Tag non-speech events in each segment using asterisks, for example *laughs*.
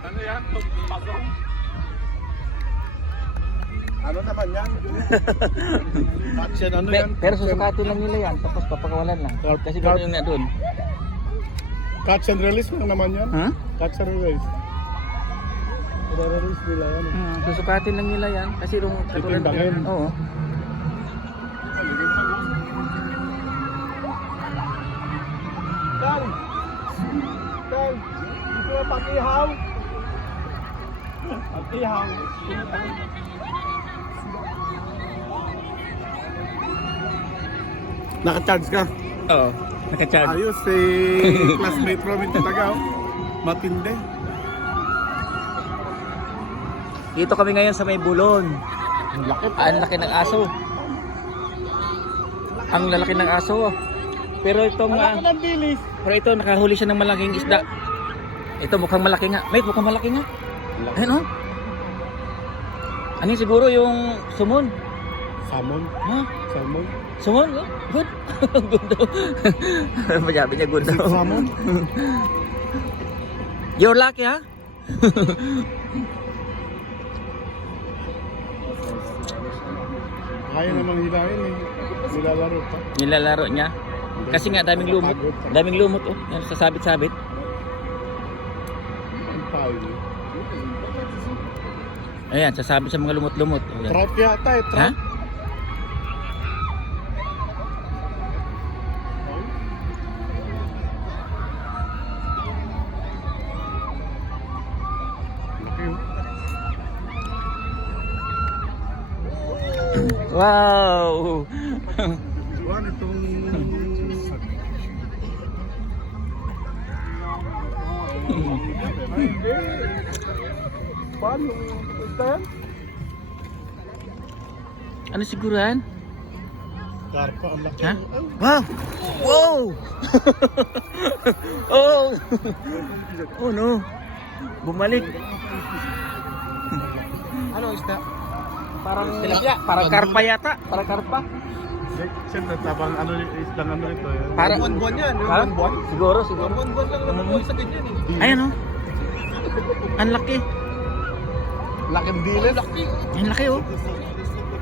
Ano yan? Pasok? Ano naman yan? *laughs* Action, ano yan? pero susukatin lang nila yan, tapos papakawalan lang. Kasi gano'n na doon. Catch and release lang naman yan. Ha? Catch and release. release nila yan. eh. Hmm, susukatin lang nila yan. Kasi yung katulad... Oo. Pag-ihaw? Pag-ihaw. Naka-charge ka? Oo. Nakacharge. Ayos si *laughs* classmate Robin Tagaw. Matindi. Dito kami ngayon sa may bulon. Ang laki Ah, Ang laki ng aso. Ang lalaki ng aso. Pero itong Ang ah, laki ng bilis. pero ito nakahuli siya ng malaking isda. Ito mukhang malaki nga. Mate, mukhang malaki nga. Ayun oh. Ano siguro yung sumon? Salmon. Ha? Salmon. Sumon? oh. Good. *laughs* good *laughs* daw. Masabi niya good daw. salmon? *laughs* You're lucky ha? Kaya namang hilahin eh. Nilalaro pa. Nilalaro niya. Kasi nga daming lumot. Daming lumot oh. Yan sasabit-sabit. Ayan, sasabit sa mga lumot-lumot. Trout yata eh. Ha? Trout. Oh. Wow! Buwan itong... Paano? Ano siguran? Karpa, ang laki. Ha? Wow! Wow! *laughs* oh! oh no! Bumalik. Ano isda? Parang tilapia. Parang karpa yata. Parang karpa. Siyempre, tabang ano isda ano ito eh. Parang Buwan-buwan yan, Ha? buwan-buwan. Siguro, siguro. Buwan-buwan lang naman sa ganyan eh. Ayan oh. Ang laki. Laking dilis. Ang laki oh.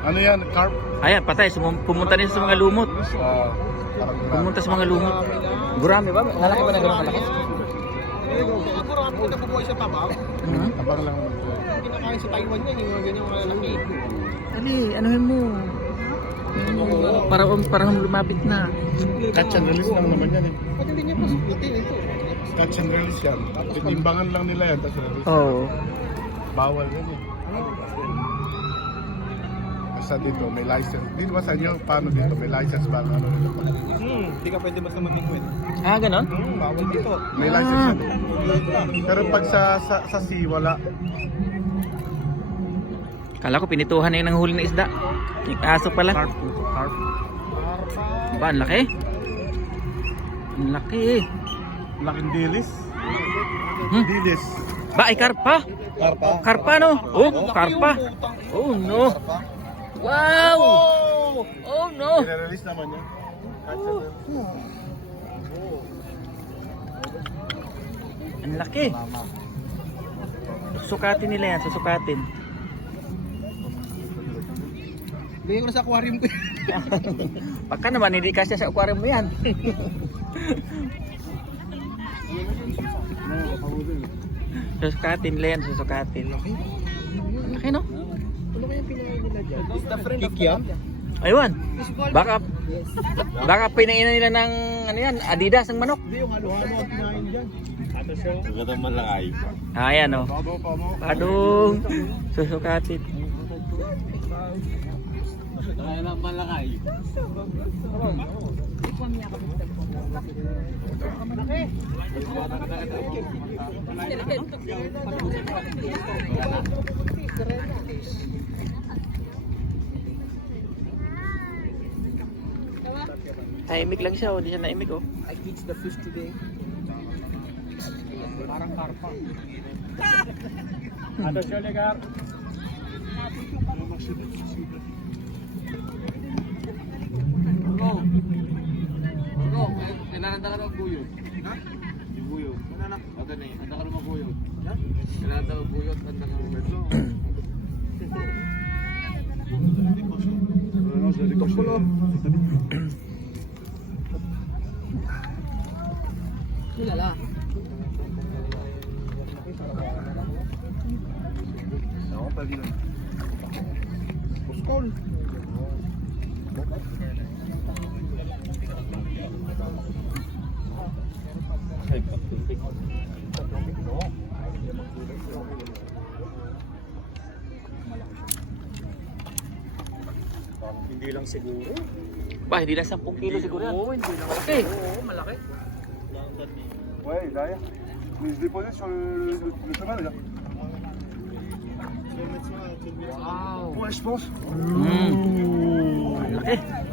Ano yan? Carp? Ayan, patay. Sumum- pumunta din sa mga lumot. Ah, parang Pumunta sa mga lumot. Gurami ba? Nalaki ba na gano'n kalaki? Marami ko nabubuhay sa tabaw. Mhm. Abang lang. Kinakain sa Taiwan yan, yung mga ganyan mga lalaki. Ali, anuhin mo. Para parang lumapit na. Catch and release lang naman yan eh. Ba't hindi niya pasukutin ito? Catch and release yan. Titimbangan lang nila yan. Tapos release. Oo. Oh. Bawal yan eh. Basta dito, may license. Dito ba sa inyo, paano dito? May license ba? Ano dito? Hmm, hindi ka pwede basta mag-ikwit. Ah, ganon? Hmm, bawal dito. May license yan. Pero pag sa, sa, sa sea, wala. Kala ko pinituhan na yung nanghuli na isda. Yung aso pala. Carp. Carp. Ba, ang laki. Ang laki eh. Laking dilis. Hmm? Dilis. Ba, ay karpa. Karpa. Karpa no? Oh, karpa. Oh no. Wow! Oh no. Nire-release naman release. Ang laki. Sukatin nila yan, susukatin. Bigyan ko na sa aquarium ko. *laughs* Baka naman hindi kasya sa aquarium mo yan. *laughs* susukatin yan, susukatin. Ang laki no? Ano kaya pinain nila dyan? Kikya? Ayun. Baka baka pinainan nila ng ano yan, Adidas ng manok. Hindi, yung halo-halo ang pinain dyan. Ah, ayan oh. Pabo, pabo. Padung. Susukatin. Tahimik lang siya, oh. hindi siya naimik oh. I teach the fish today. Parang karpa. *laughs* Ano siya, Legar? Kananda ka daw buyot. Ha? Di buyot. Ano na? O eh. Handa ka naman buyot. Ha? Kailangan daw buyot. Handa ka. Non, je l'ai décoché. Kilala. Non, pas vilain. Skol. Hindi lang siguro. Ba, hindi na 10 kilo siguro yan. Oo, hindi lang. Okay. Oo, malaki. Ouais, il est derrière. Mais je sur le, le, le chemin déjà. Wow. Ouais, je pense. Mm. Laki.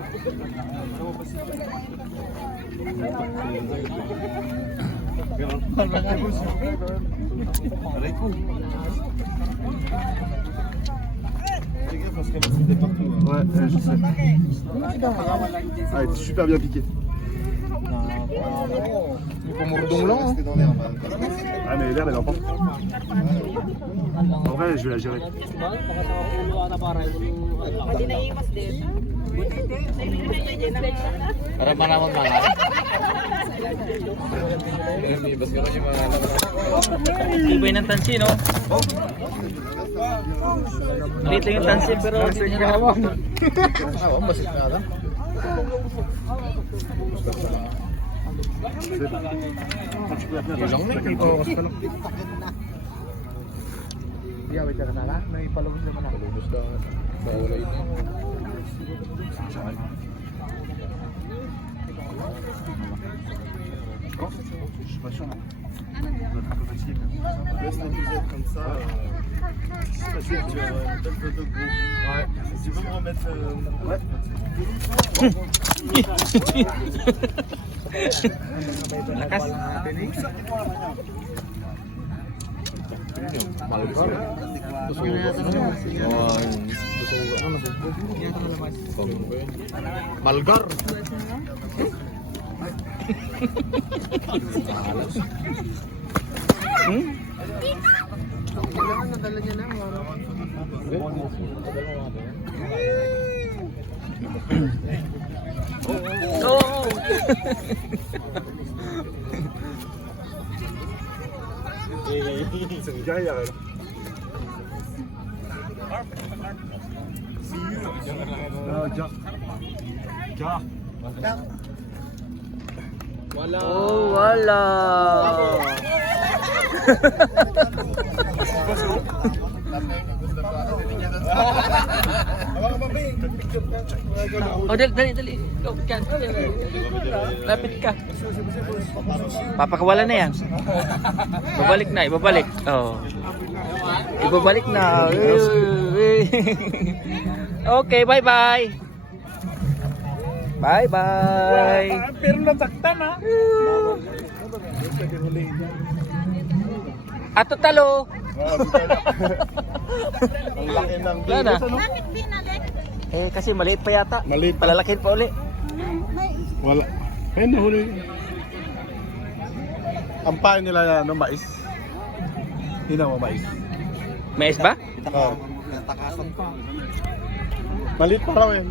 Ouais, ouais, je sais. Ah, était super bien piqué. Pumurdong lang oh. Ah, mais l'herbe, elle est en pente. En vrai, je vais la gérer. Para maramang mga. Tibay ng tansi, no? Maliit lang yung tansi, pero hindi niya nakawak. Oo, basit na lang. je suis pas sûr. Laisse comme ça. Je suis pas sûr tu de Tu veux me remettre. Euh, *laughs* Lakas. Malgar. Oo. C'est une guerrière, elle. Ah, gare. Gare. Oh, wala. *laughs* Oh, dali, dali, dali. Go, dyan. Lapit ka. Papakawala na yan. Babalik na, ibabalik. Oh. Ibabalik na. *laughs* okay, bye-bye. Bye-bye. Pero nasaktan ha. Ato talo. Ang laki ng Wala na. Bakit binalik? Eh, kasi maliit pa yata. Maliit pa. Palalakin pa uli. Wala. Eh, nahuli. Ang pain nila ng mais. Hindi na mais. Mais ba? Oh. Maliit pa raw eh.